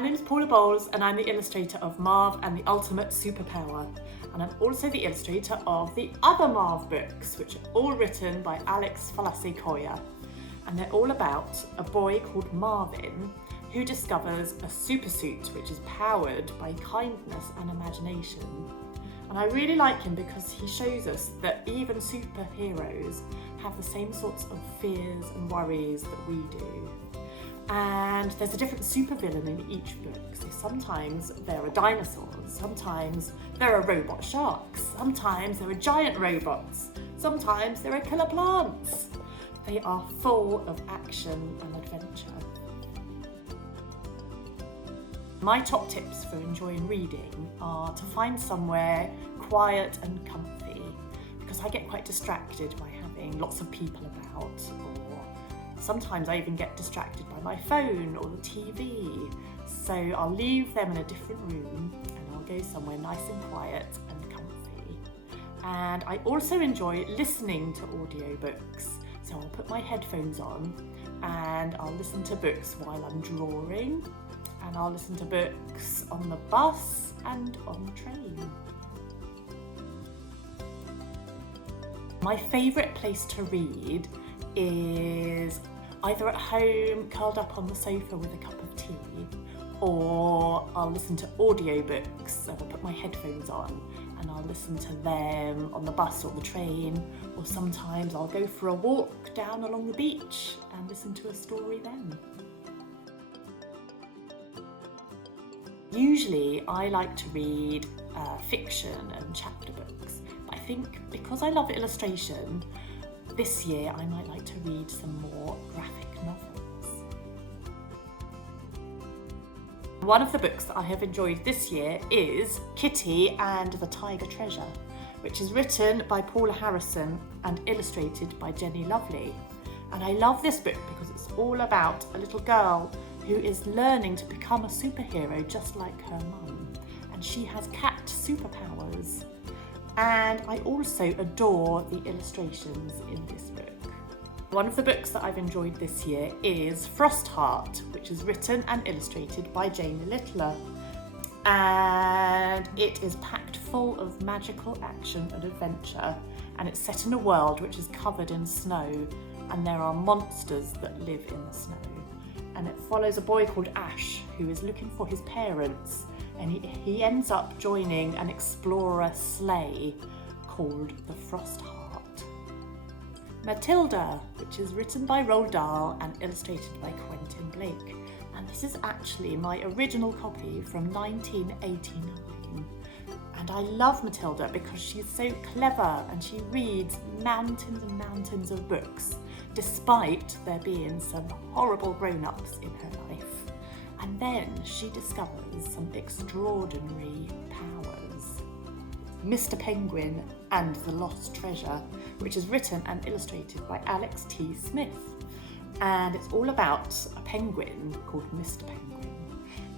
My name is Paula Bowles and I'm the illustrator of Marv and the Ultimate Superpower. And I'm also the illustrator of the other Marv books, which are all written by Alex Koya. And they're all about a boy called Marvin who discovers a supersuit which is powered by kindness and imagination. And I really like him because he shows us that even superheroes have the same sorts of fears and worries that we do. And there's a different supervillain in each book. So sometimes there are dinosaurs, sometimes there are robot sharks, sometimes there are giant robots, sometimes there are killer plants. They are full of action and adventure. My top tips for enjoying reading are to find somewhere quiet and comfy, because I get quite distracted by having lots of people about, or sometimes I even get distracted by my phone or the TV. So I'll leave them in a different room and I'll go somewhere nice and quiet and comfy. And I also enjoy listening to audiobooks. So I'll put my headphones on and I'll listen to books while I'm drawing, and I'll listen to books on the bus and on the train. My favourite place to read is either at home, curled up on the sofa with a cup of tea, or I'll listen to audiobooks. So I'll put my headphones on and I'll listen to them on the bus or the train, or sometimes I'll go for a walk down along the beach and listen to a story then. Usually I like to read fiction and chapter books, but I think because I love illustration, this year I might like to read some more graphic novels. One of the books that I have enjoyed this year is Kitty and the Tiger Treasure, which is written by Paula Harrison and illustrated by Jenny Lovely. And I love this book because it's all about a little girl who is learning to become a superhero just like her mum. And she has cat superpowers. And I also adore the illustrations in this book. One of the books that I've enjoyed this year is Frostheart, which is written and illustrated by Jamie Littler. And it is packed full of magical action and adventure. And it's set in a world which is covered in snow, and there are monsters that live in the snow. And it follows a boy called Ash who is looking for his parents, and he ends up joining an explorer sleigh called the Frostheart. Matilda, which is written by Roald Dahl and illustrated by Quentin Blake. And this is actually my original copy from 1989. And I love Matilda because she's so clever and she reads mountains and mountains of books, despite there being some horrible grown-ups in her life. And then she discovers some extraordinary powers. Mr. Penguin and the Lost Treasure, which is written and illustrated by Alex T. Smith. And it's all about a penguin called Mr. Penguin,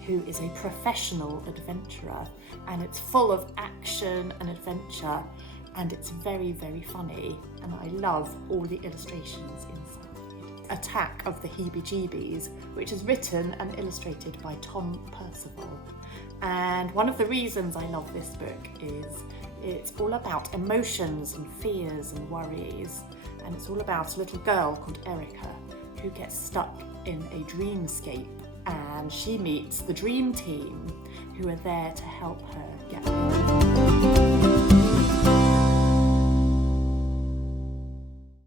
who is a professional adventurer, and it's full of action and adventure, and it's very, very funny, and I love all the illustrations inside. Attack of the Heebie-Jeebies, which is written and illustrated by Tom Percival. And one of the reasons I love this book is it's all about emotions and fears and worries, and it's all about a little girl called Erica who gets stuck in a dreamscape, and she meets the dream team who are there to help her get through.